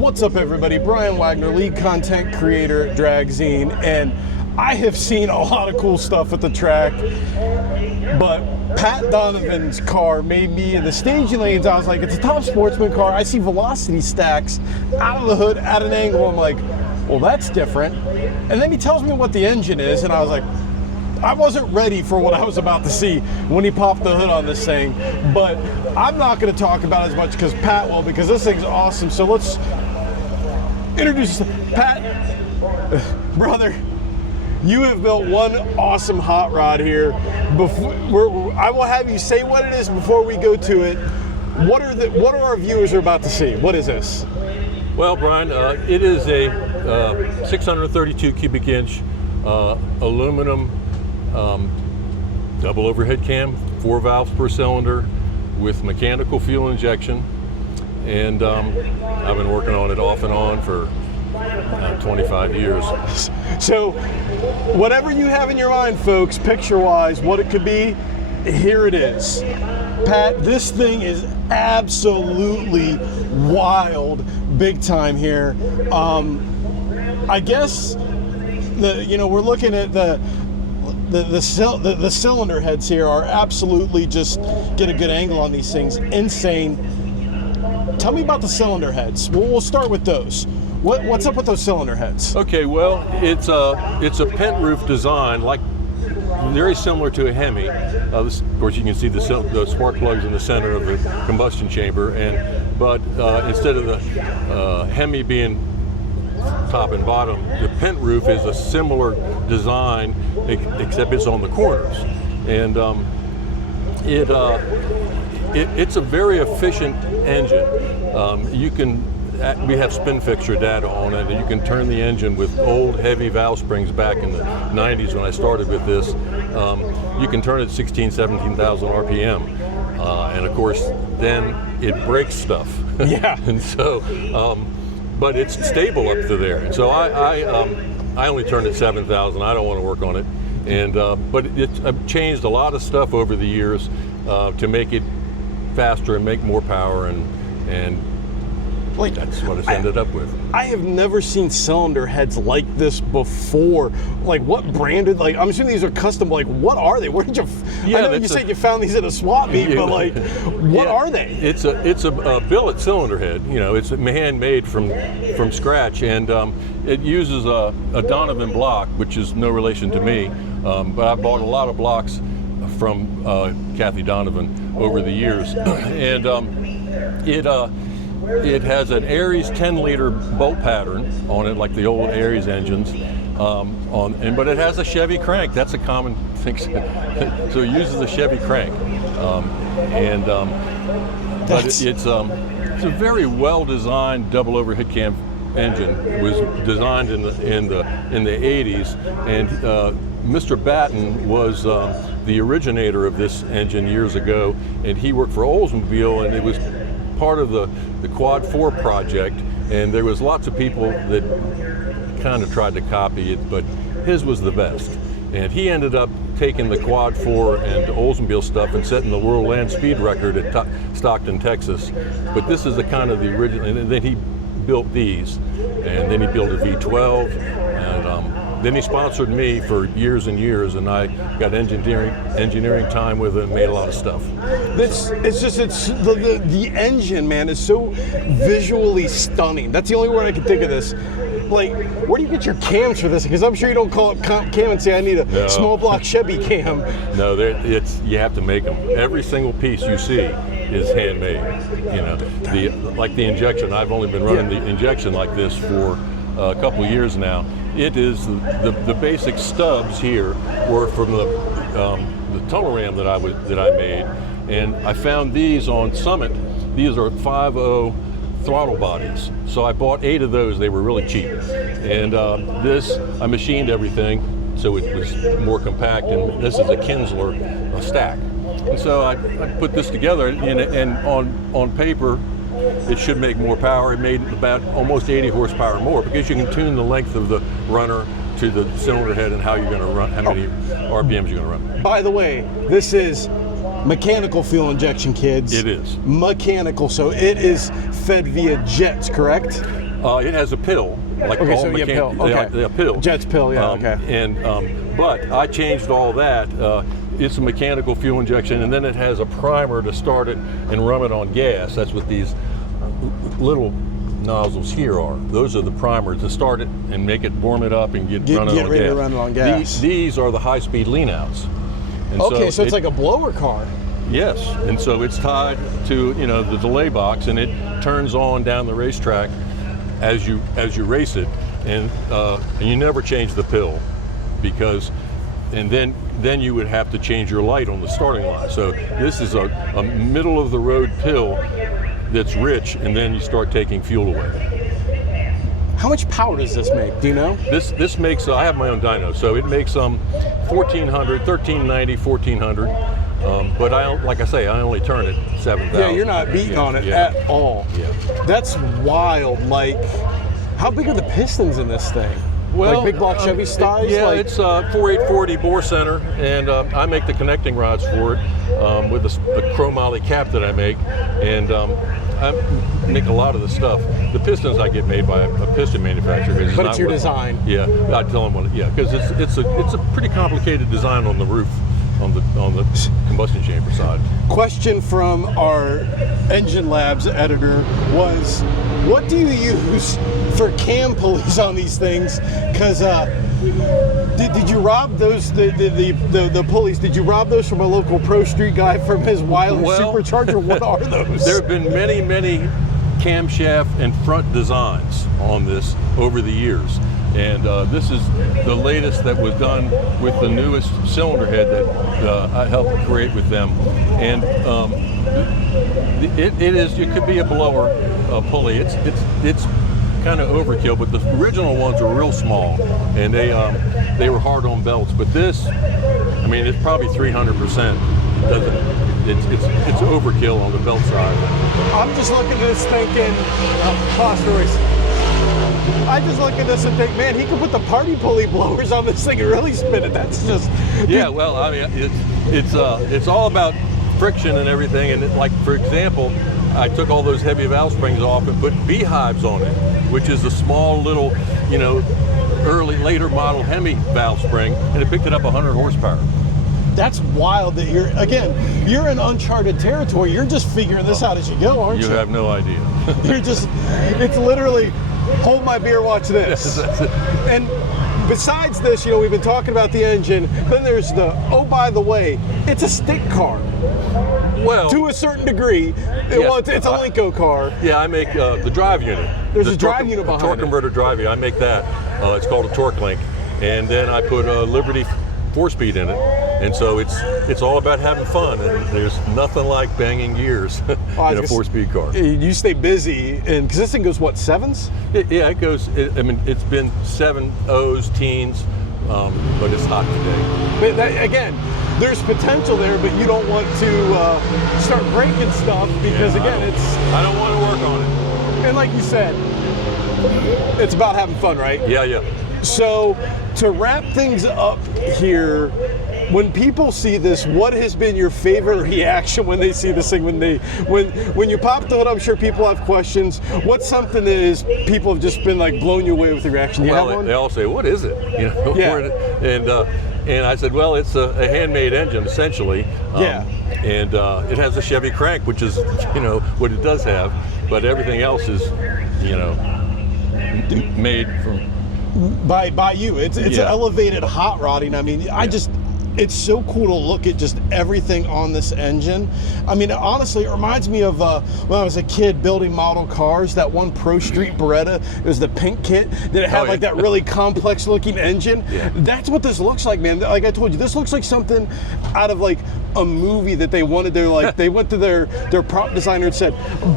What's up, everybody? Brian Wagner, lead content creator at Dragzine, and I have seen a lot of cool stuff at the track, but Pat Donovan's car made me, in the staging lanes, I was like, it's a top sportsman car. I see velocity stacks out of the hood at an angle. I'm like, well, that's different. And then he tells me what the engine is, and I was like, I wasn't ready for what I was about to see when he popped the hood on this thing. But I'm not going to talk about it as much because Pat will, because this thing's awesome. So let's introduce Pat. Brother, you have built one awesome hot rod here. I will have you say what it is before we go to it. What are our viewers are about to see? What is this? Well, Brian, it is a 632 cubic inch aluminum double overhead cam, 4 valves per cylinder with mechanical fuel injection. And I've been working on it off and on for 25 years. So whatever you have in your mind, folks, picture-wise, what it could be, here it is. Pat, this thing is absolutely wild, big time here. I guess we're looking at the cylinder heads here are absolutely just get a good angle on these things. Insane. Tell me about the cylinder heads. We'll start with those. What's up with those cylinder heads? Okay, well, it's a pent roof design, like very similar to a Hemi. Of course, you can see the spark plugs in the center of the combustion chamber, but instead of the Hemi being top and bottom, the pent roof is a similar design, except it's on the corners, and it's a very efficient engine. We have spin fixture data on it, and you can turn the engine with old heavy valve springs back in the 90s when I started with this. You can turn it 16,000, 17,000 RPM, and of course then it breaks stuff. Yeah. And so, but it's stable up to there. And so I only turned it 7,000. I don't want to work on it, and but I've changed a lot of stuff over the years to make it faster and make more power, and like, that's what it's ended up with. I have never seen cylinder heads like this before. Like, what branded? Like, I'm assuming these are custom. Like, what are they? Where did you? I know you said you found these at a swap meet, but like, what are they? It's a billet cylinder head. It's handmade from scratch, and it uses a Donovan block, which is no relation to me. But I bought a lot of blocks from Kathy Donovan over the years, and it has an Aries 10-liter bolt pattern on it, like the old Aries engines. But it has a Chevy crank. That's a common thing. So it uses a Chevy crank, but it's a very well-designed double overhead cam engine. It was designed in the 80s, and Mr. Batten was the originator of this engine years ago, and he worked for Oldsmobile, and it was part of the Quad 4 project, and there was lots of people that kind of tried to copy it, but his was the best. And he ended up taking the Quad 4 and Oldsmobile stuff and setting the world land speed record at Stockton, Texas. But this is the kind of the original, and then he built these, and then he built a V12, and then he sponsored me for years and years, and I got engineering time with him and made a lot of stuff. The engine, man, is so visually stunning. That's the only word I can think of this. Like, where do you get your cams for this? Because I'm sure you don't call up cam and say, I need a small block Chevy cam. No, you have to make them. Every single piece you see is handmade. Like the injection. I've only been running the injection like this for a couple of years now. It is the basic stubs here were from the tunnel ram that I made, and I found these on Summit. These are 5.0 throttle bodies, so I bought 8 of those. They were really cheap, and I machined everything so it was more compact. And this is a Kinsler stack, and so I put this together, and on paper, it should make more power. It made about almost 80 horsepower more, because you can tune the length of the runner to the cylinder head and how you're going to run, how many RPMs you're going to run. By the way, this is mechanical fuel injection, kids. It is. Mechanical, so it is fed via jets, correct? It has a pill. Like Okay, all so mechanical, pill. Okay. a pill. Jet's pill, yeah, okay. But I changed all that. It's a mechanical fuel injection, and then it has a primer to start it and run it on gas. That's what these little nozzles here are. Those are the primers to start it and make it, warm it up and get ready gas. to run it on gas. These are the high-speed lean-outs. And okay, so it's like a blower car. Yes, and so it's tied to the delay box, and it turns on down the racetrack as you race it, and you never change the pill, because, and then you would have to change your light on the starting line. So this is a middle of the road pill that's rich, and then you start taking fuel away. How much power does this make? Do you know? This makes, I have my own dyno, so it makes 1400, 1390, 1400. But like I say, I only turn it 7,000. Yeah, you're not beating on it at all. Yeah. That's wild. Like, how big are the pistons in this thing? Well, like big block Chevy styles? Yeah, like, it's 4840 bore center, and I make the connecting rods for it with the chromoly cap that I make, and I make a lot of the stuff. The pistons I get made by a piston manufacturer. But it's your design. Yeah, I tell them because it's a pretty complicated design on the roof. On the combustion chamber side. Question from our Engine Labs editor was, what do you use for cam pulleys on these things? Because did you rob those the pulleys? Did you rob those from a local Pro Street guy from his Wildest supercharger? What are those? There have been many camshaft and front designs on this over the years. And this is the latest that was done with the newest cylinder head that I helped create with them. And it could be a blower pulley. It's kind of overkill, but the original ones were real small, and they were hard on belts. But this, I mean, it's probably 300%. It's overkill on the belt side. I'm just looking at this thinking, Royce. I just look at this and think, man, he could put the party pulley blowers on this thing and really spin it. That's just... Yeah, well, I mean, it's all about friction and everything. And like, for example, I took all those heavy valve springs off and put beehives on it, which is a small little, later model Hemi valve spring, and it picked it up 100 horsepower. That's wild that you're in uncharted territory. You're just figuring this out as you go, aren't you? You have no idea. It's literally, hold my beer, watch this. And besides this, we've been talking about the engine, then there's by the way, it's a stick car. Well, to a certain degree, it's a Linko car. Yeah, I make the drive unit. There's a drive unit behind it. Torque converter drive unit, I make that. It's called a Torque Link. And then I put a Liberty 4-speed in it, and so it's all about having fun, and there's nothing like banging gears in a 4-speed car. You stay busy, and because this thing goes what, 7s? It goes. It's been 7.0s, teens, but it's hot today. But again, there's potential there, but you don't want to start breaking stuff because I don't want to work on it. And like you said, it's about having fun, right? Yeah. So, to wrap things up here, when people see this, what has been your favorite reaction when they see this thing? When you pop the hood, I'm sure people have questions. What's something that people have just been like blown you away with the reaction? Do you have one? They all say, "What is it?" Yeah. And I said, "Well, it's a handmade engine essentially." And it has a Chevy crank, which is what it does have, but everything else is made from. By you. It's an elevated hot rodding. I mean, it's so cool to look at just everything on this engine. I mean, honestly, it reminds me of when I was a kid building model cars, that one Pro Street Beretta, it was the pink kit, that it had that really complex looking engine. Yeah. That's what this looks like, man. Like I told you, this looks like something out of like a movie that they wanted. They went to their prop designer and said,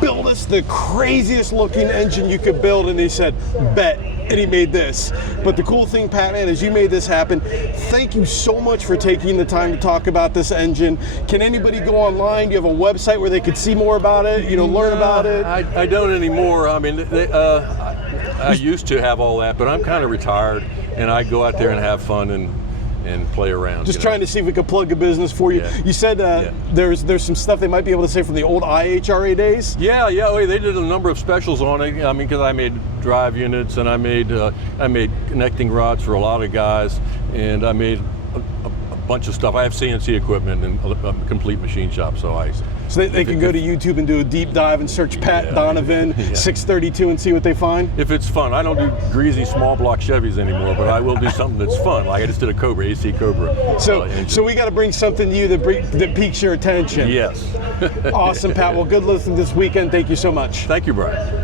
build us the craziest looking engine you could build, and they said, bet. And he made this. But the cool thing, Pat, man, is you made this happen. Thank you so much for taking the time to talk about this engine. Can anybody go online? Do you have a website where they could see more about it, learn about it? I don't anymore. I mean, I used to have all that, but I'm kind of retired, and I go out there and have fun, and and play around. Just trying to see if we could plug a business for you. Yeah. You said there's some stuff they might be able to say from the old IHRA days. Yeah, they did a number of specials on it. I mean, because I made drive units and I made connecting rods for a lot of guys, and I made a bunch of stuff. I have CNC equipment and a complete machine shop, So they can go to YouTube and do a deep dive and search Pat Donovan 632 and see what they find? If it's fun. I don't do greasy small block Chevys anymore, but I will do something that's fun. Like I just did a Cobra, AC Cobra. So we got to bring something to you that piques your attention. Yes. Awesome, Pat. Well, good listening this weekend. Thank you so much. Thank you, Brian.